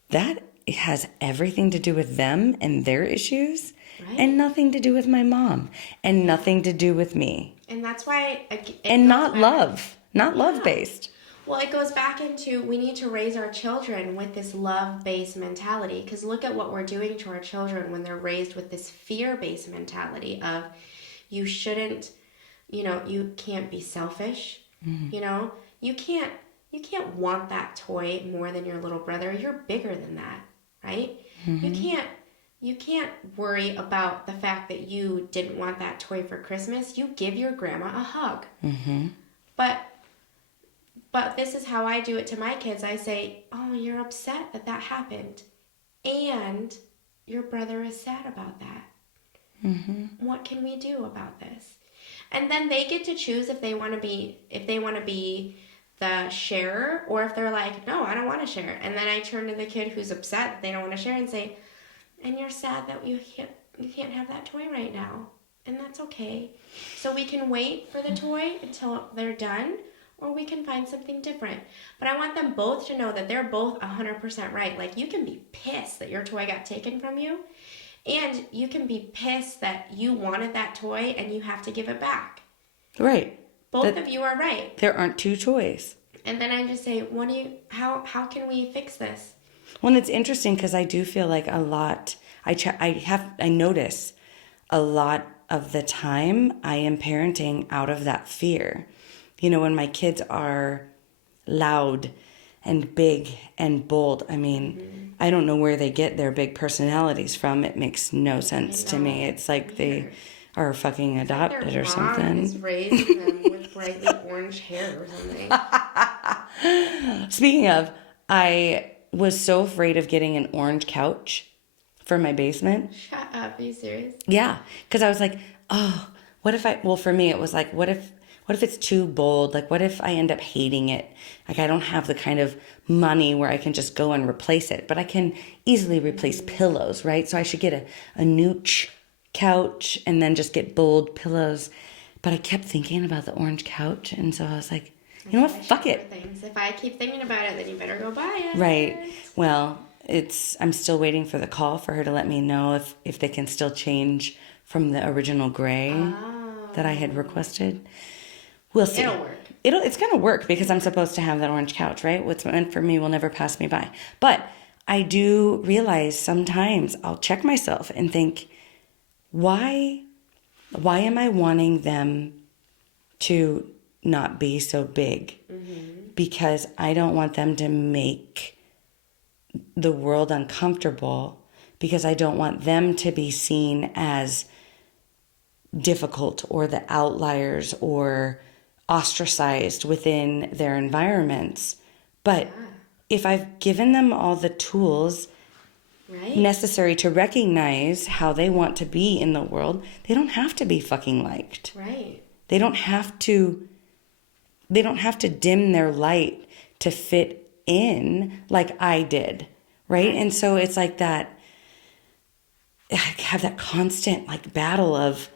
that has everything to do with them and their issues and nothing to do with my mom and nothing to do with me. And that's why... And not love-based. Well, it goes back into we need to raise our children with this love-based mentality. Because look at what we're doing to our children when they're raised with this fear-based mentality of you shouldn't, you know, you can't be selfish. Mm-hmm. You know, you can't want that toy more than your little brother. You're bigger than that, right? Mm-hmm. You can't worry about the fact that you didn't want that toy for Christmas. You give your grandma a hug. Mm-hmm. But this is how I do it to my kids. I say, oh, you're upset that happened. And your brother is sad about that. Mm-hmm. What can we do about this? And then they get to choose if they want to be the sharer or if they're like, no, I don't want to share. And then I turn to the kid who's upset that they don't want to share and say, and you're sad that you can't have that toy right now. And that's okay. So we can wait for the toy until they're done, or we can find something different. But I want them both to know that they're both 100% right. Like, you can be pissed that your toy got taken from you, and you can be pissed that you wanted that toy and you have to give it back. Right. Both of you are right. There aren't two toys. And then I just say, how can we fix this? Well, it's interesting because I do feel like a lot, I notice a lot of the time I am parenting out of that fear. You know, when my kids are loud and big and bold, I mean, I don't know where they get their big personalities from. It makes no sense to me. It's like they are fucking adopted like their or something. Mom is raising them with brightly orange hair or something. Speaking of, I was so afraid of getting an orange couch for my basement. Shut up. Are you serious? Yeah. Because I was like, oh, well, for me, it was like, what if it's too bold? Like, what if I end up hating it? Like, I don't have the kind of money where I can just go and replace it, but I can easily replace pillows, right? So I should get a nooch couch and then just get bold pillows. But I kept thinking about the orange couch. And so I was like, you know what? Fuck it. Things. If I keep thinking about it, then you better go buy it. Right. Well, I'm still waiting for the call for her to let me know if they can still change from the original gray that I had requested. We'll see. It'll work. It's going to work because I'm supposed to have that orange couch, right? What's meant for me will never pass me by. But I do realize sometimes I'll check myself and think, why am I wanting them to not be so big? Because I don't want them to make the world uncomfortable, because I don't want them to be seen as difficult or the outliers or ostracized within their environments. But if I've given them all the tools necessary to recognize how they want to be in the world, they don't have to be fucking liked. Right. They don't have to dim their light to fit in like I did, right? And so it's like that, I have that constant like battle of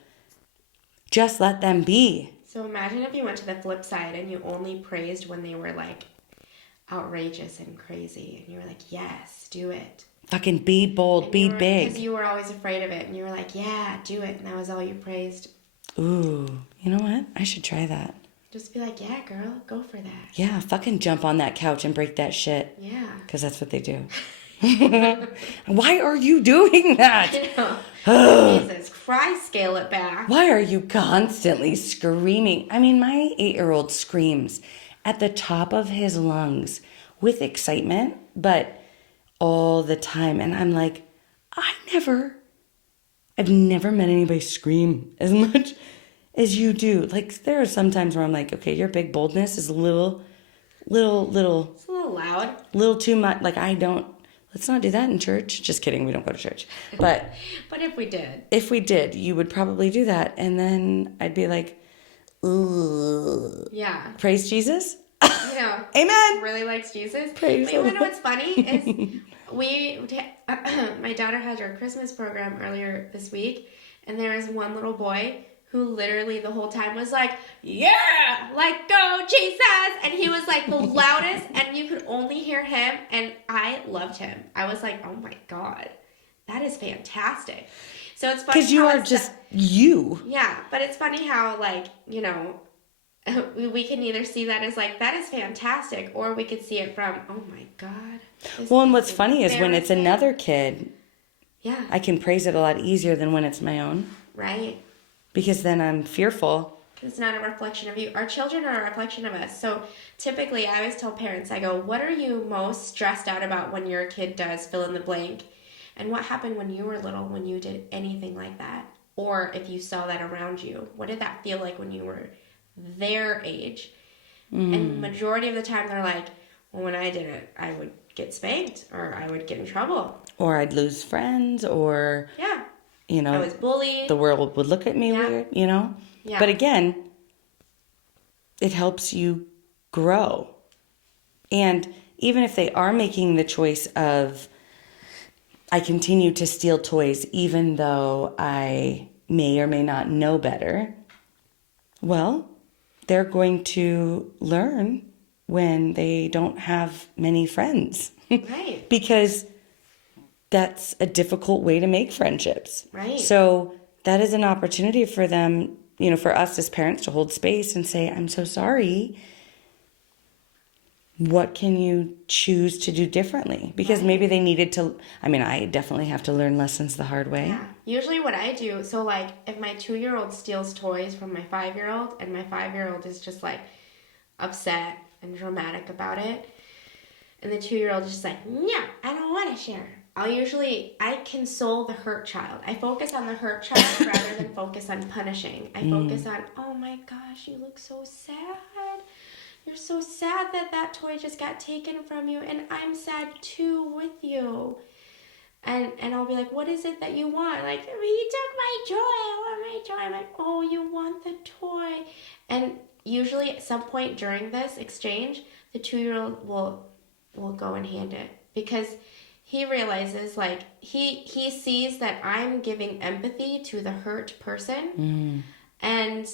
just let them be. So imagine if you went to the flip side and you only praised when they were like outrageous and crazy, and you were like, yes, do it. Fucking be bold, be big. Because you were always afraid of it, and you were like, yeah, do it, and that was all you praised. Ooh, you know what? I should try that. Just be like, yeah, girl, go for that. Yeah, fucking jump on that couch and break that shit. Yeah. Because that's what they do. Why are you doing that? Jesus Christ, scale it back. Why are you constantly screaming? I mean, my 8-year-old screams at the top of his lungs with excitement, but all the time. And I'm like, I've never met anybody scream as much as you do. Like, there are some times where I'm like, okay, your big boldness is a little. It's a little loud. Little too much. Like, let's not do that in church. Just kidding, we don't go to church. But if we did, you would probably do that. And then I'd be like, ooh. Yeah. Praise Jesus. You know. Amen. Really likes Jesus. Praise but you know what's funny is my daughter had her Christmas program earlier this week, and there was one little boy who literally the whole time was like, yeah, like, go Jesus, and he was like the loudest, and you could only hear him, and I loved him. I was like, oh my God, that is fantastic. So it's funny because you are just you. Yeah, but it's funny how, like, you know, we can either see that as like, that is fantastic, or we could see it from, oh my God. Well, and what's funny is when it's another kid, yeah, I can praise it a lot easier than when it's my own. Right. Because then I'm fearful. It's not a reflection of you. Our children are a reflection of us. So typically I always tell parents, I go, what are you most stressed out about when your kid does fill in the blank? And what happened when you were little, when you did anything like that? Or if you saw that around you, what did that feel like when you were their age? And majority of the time they're like, well, when I did it, I would get spanked, or I would get in trouble. Or I'd lose friends, or... Yeah. You know, I was bullied. The world would look at me weird, you know? Yeah. But again, it helps you grow. And even if they are making the choice of, I continue to steal toys even though I may or may not know better, well, they're going to learn when they don't have many friends. Right. Because that's a difficult way to make friendships. Right. So that is an opportunity for them, you know, for us as parents to hold space and say, I'm so sorry. What can you choose to do differently? Because maybe they needed to, I mean, I definitely have to learn lessons the hard way. Yeah. Usually what I do, so like if my 2-year-old steals toys from my 5-year-old, and my 5-year-old is just like upset and dramatic about it, and the 2-year-old is just like, no, I don't want to share. I console the hurt child. I focus on the hurt child rather than focus on punishing. I focus on, oh my gosh, you look so sad. you're so sad that that toy just got taken from you, and I'm sad too with you. And I'll be like, what is it that you want? Like, he took my toy. I want my toy. I'm like, oh, you want the toy. And usually at some point during this exchange, the 2-year-old will go and hand it. Because he realizes, like, he sees that I'm giving empathy to the hurt person. And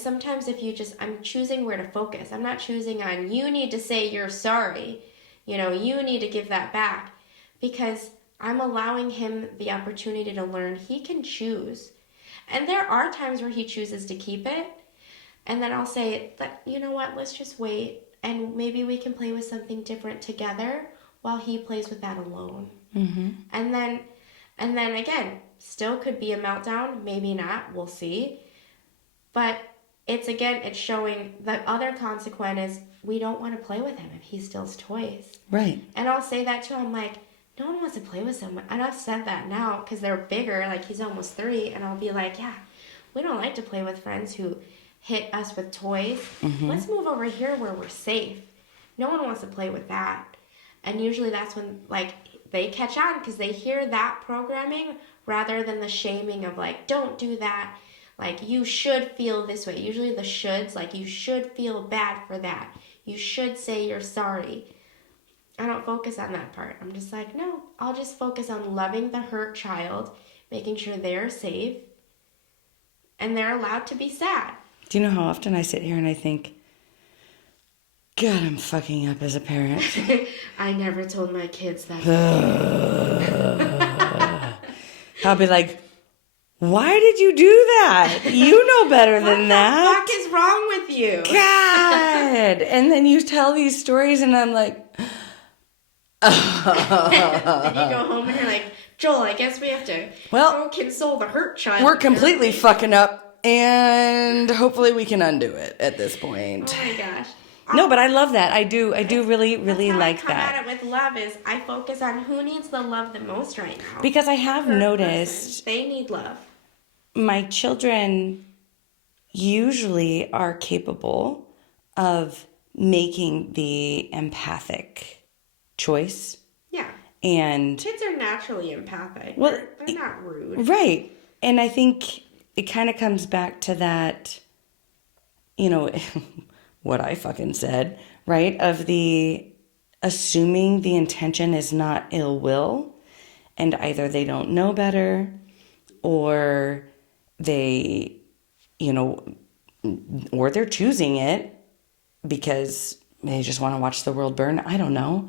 sometimes if you just, I'm choosing where to focus. I'm not choosing on, you need to say you're sorry. You know, you need to give that back. Because I'm allowing him the opportunity to learn he can choose. And there are times where he chooses to keep it. And then I'll say, you know what, let's just wait. And maybe we can play with something different together while he plays with that alone. And then again, still could be a meltdown. Maybe not. We'll see. But it's showing the other consequence is we don't want to play with him if he steals toys. Right. And I'll say that to him, like, no one wants to play with someone. And I've said that now because they're bigger, like he's almost 3, and I'll be like, yeah, we don't like to play with friends who hit us with toys. Let's move over here where we're safe. No one wants to play with that. And usually that's when, like, they catch on because they hear that programming rather than the shaming of, like, don't do that. Like, you should feel this way. Usually the shoulds, like, you should feel bad for that. You should say you're sorry. I don't focus on that part. I'm just like, no, I'll just focus on loving the hurt child, making sure they're safe, and they're allowed to be sad. Do you know how often I sit here and I think, God, I'm fucking up as a parent. I never told my kids that. I'll be like, why did you do that? You know better than that. What the fuck is wrong with you? God. And then you tell these stories and I'm like... Then you go home and you're like, Joel, I guess we have to go console the hurt child. We're completely fucking up, and hopefully we can undo it at this point. Oh my gosh. No, but I love that. I do really like that. that. I come at it with love is I focus on who needs the love the most right now. Because I have noticed they need love. My children usually are capable of making the empathic choice. Yeah. And kids are naturally empathic. Well, they're not rude. Right. And I think it kind of comes back to that, you know, what I fucking said, right? Of the assuming the intention is not ill will, and either they don't know better or they, you know, or they're choosing it because they just want to watch the world burn. I don't know.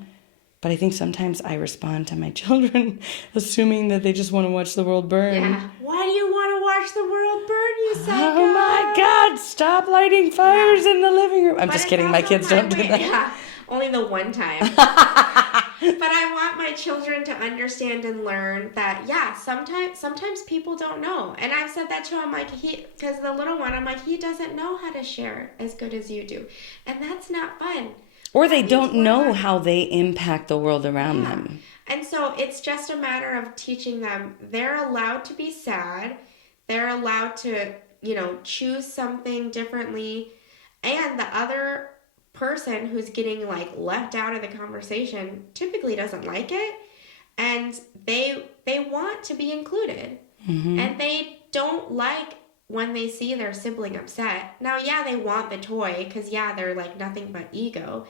But I think sometimes I respond to my children assuming that they just want to watch the world burn. Yeah. Why do you want to watch the world burn, you psycho? Oh my God, stop lighting fires in the living room. I'm just kidding. My kids don't do that. Yeah, only the one time. But I want my children to understand and learn that, yeah, sometimes people don't know. And I've said that to him, like, because the little one, I'm like, he doesn't know how to share as good as you do. And that's not fun. Or they don't know how they impact the world around them. And so it's just a matter of teaching them they're allowed to be sad. They're allowed to, you know, choose something differently. And the other person who's getting, like, left out of the conversation typically doesn't like it. And they want to be included. Mm-hmm. And they don't like when they see their sibling upset. Now, yeah, they want the toy because, yeah, they're like nothing but ego.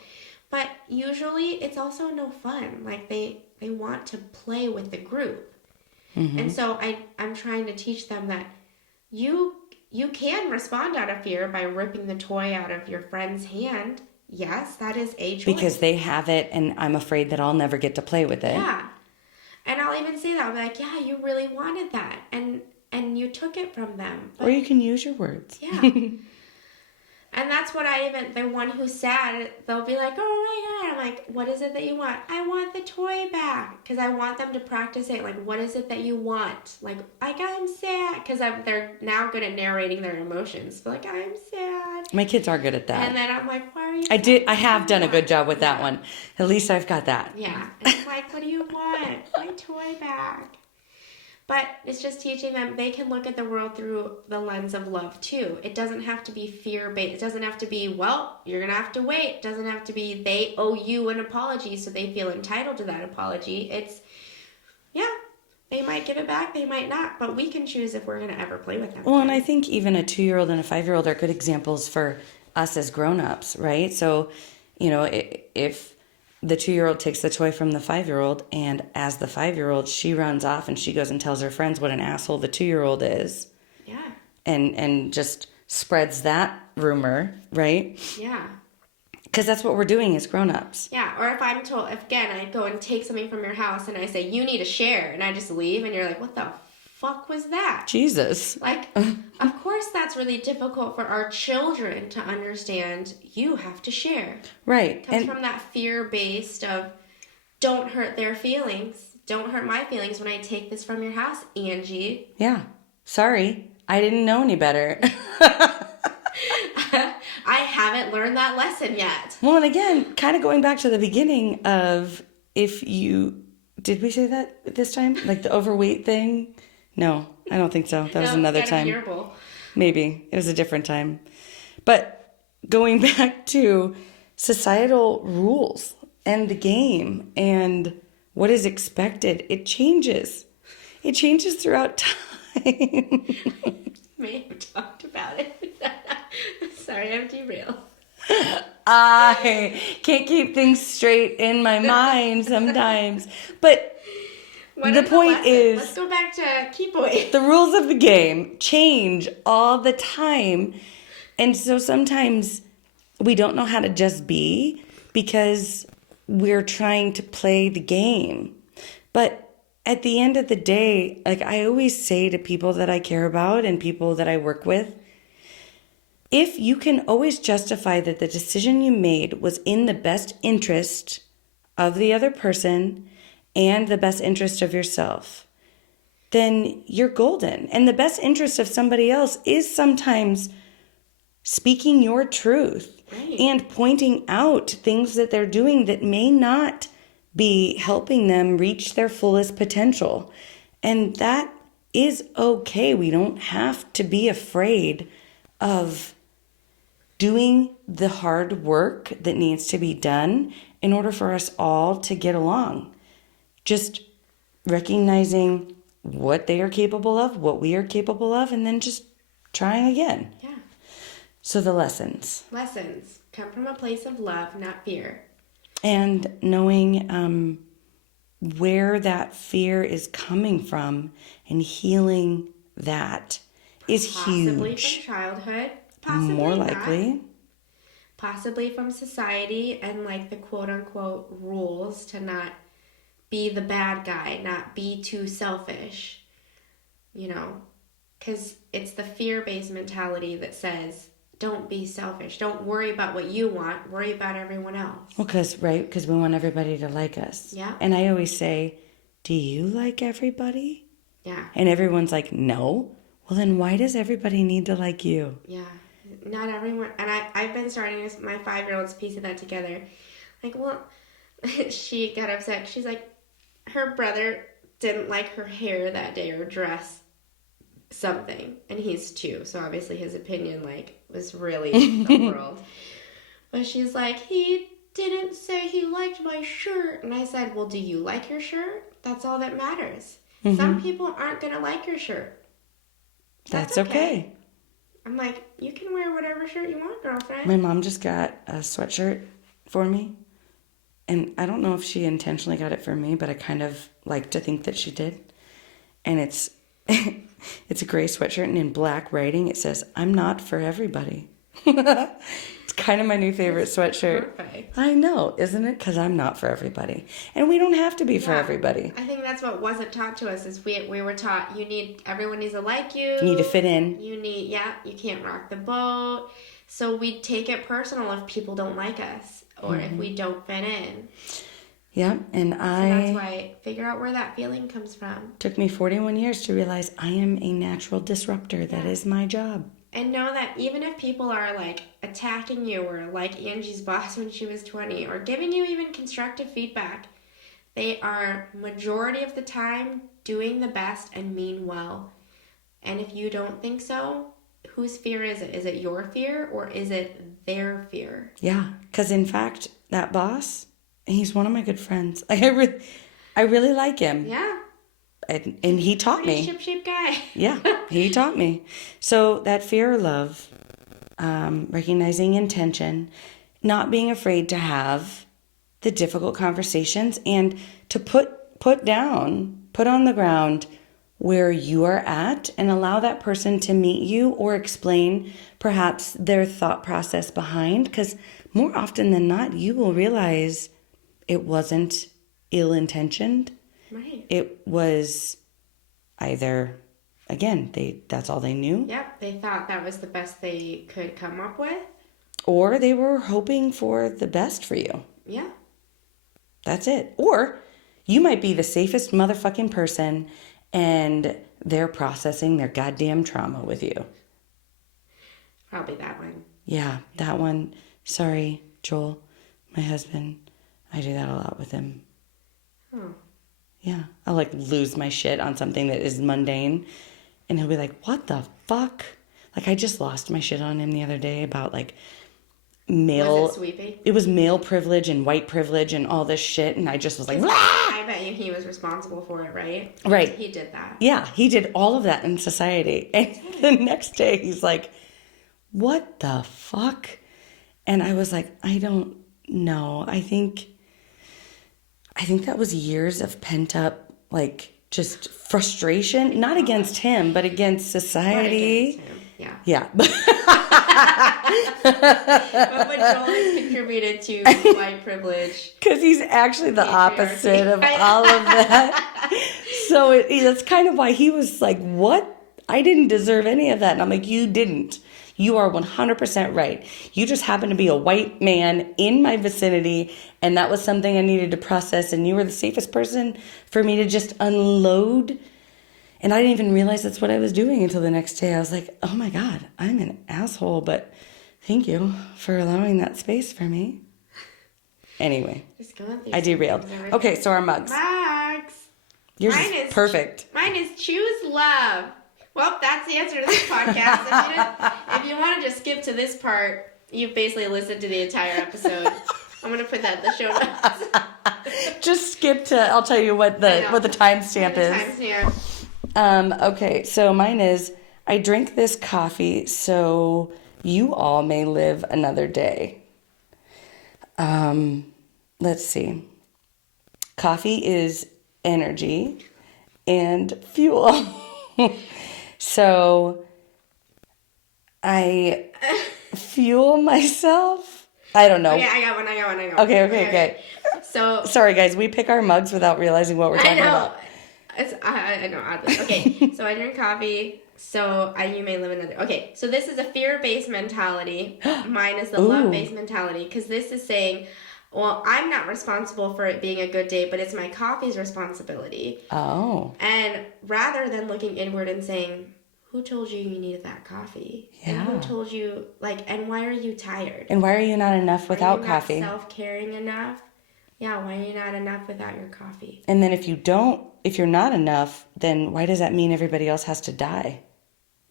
But usually it's also no fun. Like they want to play with the group. Mm-hmm. And so I'm trying to teach them that you can respond out of fear by ripping the toy out of your friend's hand. Yes, that is a choice. Because they have it and I'm afraid that I'll never get to play with it. Yeah. And I'll even say that. I'll be like, yeah, you really wanted that. And you took it from them. Or you can use your words. Yeah. And that's what the one who's sad, they'll be like, oh my God. I'm like, what is it that you want? I want the toy back. Because I want them to practice it. Like, what is it that you want? Like I'm sad. Because they're now good at narrating their emotions. But like, I'm sad. My kids are good at that. And then I'm like, why are you sad? I have done a good job with that one. At least I've got that. Yeah. And I'm like, what do you want? My toy back. But it's just teaching them they can look at the world through the lens of love too. It doesn't have to be fear-based. It doesn't have to be, well, you're going to have to wait. It doesn't have to be they owe you an apology so they feel entitled to that apology. It's, yeah, they might give it back, they might not, but we can choose if we're going to ever play with them. Well, and I think even a 2-year-old and a 5-year-old are good examples for us as grown-ups, right? So, you know, if the 2-year-old takes the toy from the 5-year-old, and as the 5-year-old, she runs off and she goes and tells her friends what an asshole the 2-year-old is. Yeah. And just spreads that rumor, right? Yeah. Because that's what we're doing as grown-ups. Yeah, or if I'm told, if again, I go and take something from your house and I say, you need to share, and I just leave, and you're like, what the fuck was that? Jesus. Like, of course that's really difficult for our children to understand. You have to share. Right. It comes from that fear-based of, don't hurt their feelings. Don't hurt my feelings when I take this from your house, Angie. Yeah. Sorry. I didn't know any better. I haven't learned that lesson yet. Well, and again, kind of going back to the beginning of did we say that this time? Like the overweight thing? No, I don't think so. That was another time. Maybe. It was a different time. But going back to societal rules and the game and what is expected, it changes. It changes throughout time. May have talked about it. Sorry, I'm derailed. I can't keep things straight in my mind sometimes. But the point is, let's go back to key point. The rules of the game change all the time. And so sometimes we don't know how to just be because we're trying to play the game. But at the end of the day, like I always say to people that I care about and people that I work with, if you can always justify that the decision you made was in the best interest of the other person and the best interest of yourself, then you're golden. And the best interest of somebody else is sometimes speaking your truth and pointing out things that they're doing that may not be helping them reach their fullest potential. And that is okay. We don't have to be afraid of doing the hard work that needs to be done in order for us all to get along. Just recognizing what they are capable of, what we are capable of, and then just trying again. Yeah. So the lessons. Lessons come from a place of love, not fear. And knowing where that fear is coming from and healing that is Possibly huge. from childhood. Possibly More not. likely. Possibly from society and like the quote unquote rules to not be the bad guy, not be too selfish, you know, because it's the fear-based mentality that says, don't be selfish. Don't worry about what you want. Worry about everyone else. Well, because we want everybody to like us. Yeah. And I always say, do you like everybody? Yeah. And everyone's like, no. Well, then why does everybody need to like you? Yeah. Not everyone. And I've been starting my 5-year-old's piecing that together. Like, well, she got upset. She's like, her brother didn't like her hair that day or dress something. And he's 2. So obviously his opinion, like, was really the world. But she's like, he didn't say he liked my shirt. And I said, well, do you like your shirt? That's all that matters. Mm-hmm. Some people aren't going to like your shirt. That's okay. I'm like, you can wear whatever shirt you want, girlfriend. My mom just got a sweatshirt for me. And I don't know if she intentionally got it for me, but I kind of like to think that she did. And it's it's a gray sweatshirt, and in black writing it says, I'm not for everybody. It's kind of my new favorite sweatshirt. Perfect. I know, isn't it? Because I'm not for everybody. And we don't have to be for everybody. I think that's what wasn't taught to us is we were taught everyone needs to like you. You need to fit in. You can't rock the boat. So we take it personal if people don't like us or if we don't fit in. Yeah, and so that's why figure out where that feeling comes from. Took me 41 years to realize I am a natural disruptor. That is my job. And know that even if people are like attacking you or like Angie's boss when she was 20 or giving you even constructive feedback, They are majority of the time doing the best and mean well. And if you don't think so, whose fear is it? Is it your fear or is it their fear? Yeah, because in fact, that boss, he's one of my good friends. Like, I really like him. Yeah. And he taught me. Ship guy. Yeah, he taught me. So that fear or love, recognizing intention, not being afraid to have the difficult conversations and to put on the ground where you are at and allow that person to meet you or explain perhaps their thought process behind. Because more often than not, you will realize it wasn't ill-intentioned. Right. It was either, again, that's all they knew. Yep, they thought that was the best they could come up with. Or they were hoping for the best for you. Yeah. That's it. Or you might be the safest motherfucking person and they're processing their goddamn trauma with you. Probably that one. Yeah, that one. Sorry, Joel, my husband. I do that a lot with him. Oh. Yeah, I'll like lose my shit on something that is mundane. And he'll be like, what the fuck? Like I just lost my shit on him the other day about like male. Was it sweeping? It was male privilege and white privilege and all this shit. And I just was like, I bet you he was responsible for it, right? Right. He did that. Yeah, he did all of that in society. And the next day he's like, what the fuck? And I was like, I don't know. I think that was years of pent up, like, just frustration. Not against him, but against society. But against him. Yeah. Yeah. But Joel has contributed to white privilege. Because he's actually the opposite of all of that. So that's kind of why he was like, what? I didn't deserve any of that. And I'm like, you didn't. You are 100% right. You just happen to be a white man in my vicinity, and that was something I needed to process, and you were the safest person for me to just unload. And I didn't even realize that's what I was doing until the next day. I was like, oh my God, I'm an asshole, but thank you for allowing that space for me. Anyway, I derailed. Okay, so our mugs. Mugs. Yours is perfect. Mine is choose love. Well, that's the answer to this podcast. If you want to just skip to this part, you've basically listened to the entire episode. I'm going to put that in the show notes. Just skip to, I'll tell you what the timestamp is. Timestamp. Okay, so mine is, I drink this coffee so you all may live another day. Let's see. Coffee is energy and fuel. So I fuel myself. I don't know. Okay, I got one. Okay. So sorry, guys. We pick our mugs without realizing what we're talking about. I know. Okay, so I drink coffee. So you may live another. Okay, so this is a fear-based mentality. Mine is the love-based mentality, because this is saying, well, I'm not responsible for it being a good day, but it's my coffee's responsibility. Oh. And rather than looking inward and saying, who told you you needed that coffee? Yeah. And who told you, and why are you tired? And why are you not enough without coffee? Are you not self-caring enough? Yeah, why are you not enough without your coffee? And then if you're not enough, then why does that mean everybody else has to die?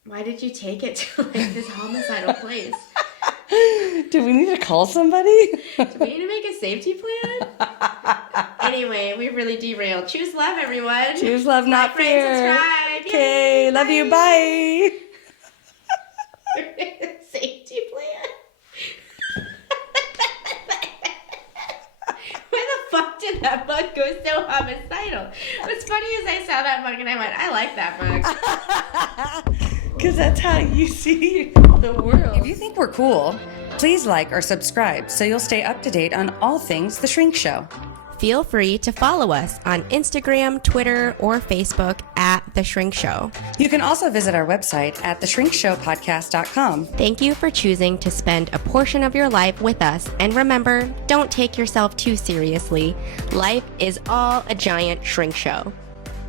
Why did you take it to this homicidal place? Do we need to call somebody? Do we need to make a safety plan? Anyway, we really derailed. Choose love, everyone. Choose love, not fear. Subscribe. Okay, love you. Bye. Safety plan. Why the fuck did that mug go so homicidal? What's funny is I saw that mug and I went, I like that mug. Because that's how you see the world. If you think we're cool, please like or subscribe so you'll stay up to date on all things The Shrink Show. Feel free to follow us on Instagram, Twitter, or Facebook at The Shrink Show. You can also visit our website at theshrinkshowpodcast.com. Thank you for choosing to spend a portion of your life with us. And remember, don't take yourself too seriously. Life is all a giant shrink show.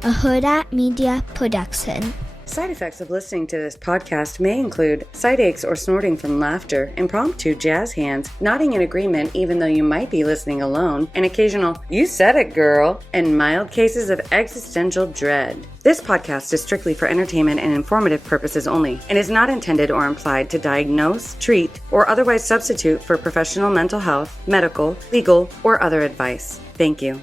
A Huda Media Production. Side effects of listening to this podcast may include side aches or snorting from laughter, impromptu jazz hands, nodding in agreement even though you might be listening alone, an occasional "you said it, girl," and mild cases of existential dread. This podcast is strictly for entertainment and informative purposes only and is not intended or implied to diagnose, treat, or otherwise substitute for professional mental health, medical, legal, or other advice. Thank you.